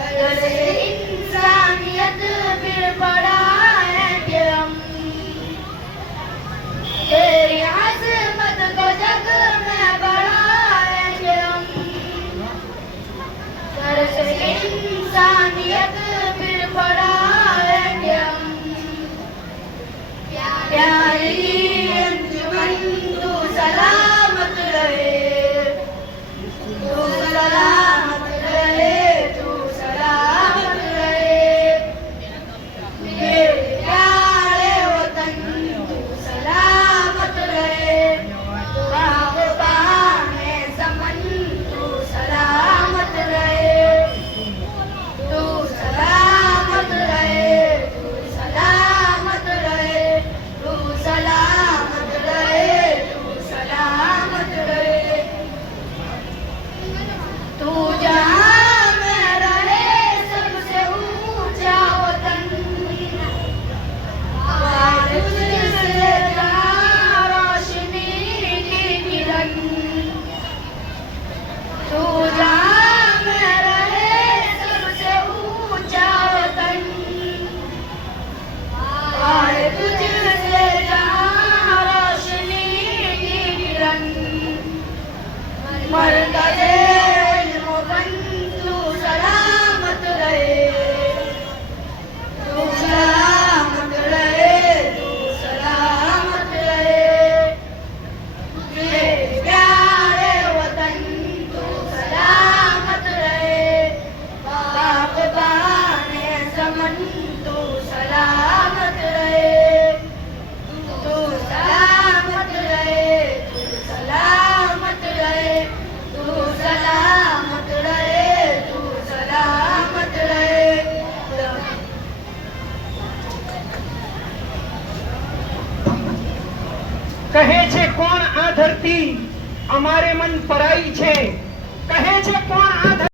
दर्द इंसानियत फिर बढ़ाएंगे हम, तेरी अज़मत को जग में बढ़ाएंगे हम। दर्द इंसानियत फिर बढ़ाएंगे हम। प्यारी अंजुमन तू सलामत रहे, तू सलामत रहे, तू सलामत रहे। मेरे प्यारे वतन तू सलामत रहे, बाग़बाने ज़मन तू सलामत रहे, तू सलामत रहे, तू सलामत रहे, तू सलामत रहे, तू सलामत रहे। तू जहाँ में रहे सबसे ऊंचा वतन, हमारे तुझसे जहाँ रोशनी की किरण। तू जहाँ में रहे सबसे ऊंचा वतन, हमारे तुझसे जहाँ रोशनी की किरण। मरकज़े इल्म बन तू सलामत रहे, तू सलामत रहे, तू सलामत रहे। मेरे प्यारे वतन तू सलामत रहे, बाग़बाने ज़मन तू सलामत रहे, तू सलामत रहे, तू सलामत रहे, तू सलामत रहे, तू सलामत रहे। કહે છે કોણ આ ધરતી અમારે મન પરાઈ છે, કહે છે કોણ આ